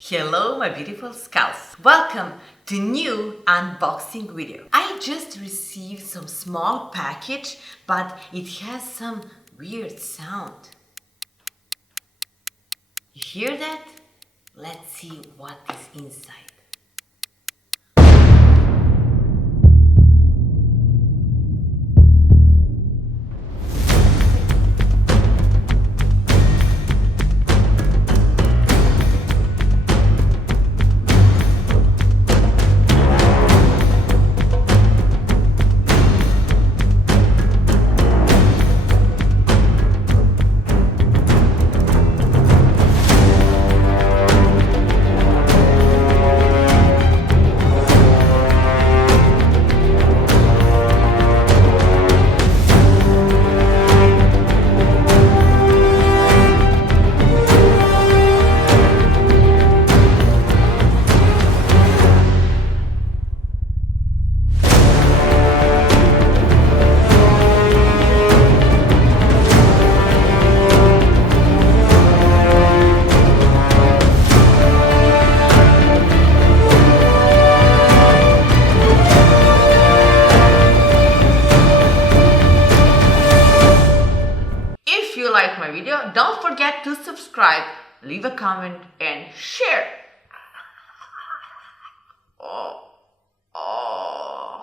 Hello my beautiful Skullz. Welcome to new unboxing video. I just received some small package, but it has some weird sound. You hear that? Let's see what is inside. If you like my video, don't forget to subscribe, leave a comment and share. Oh.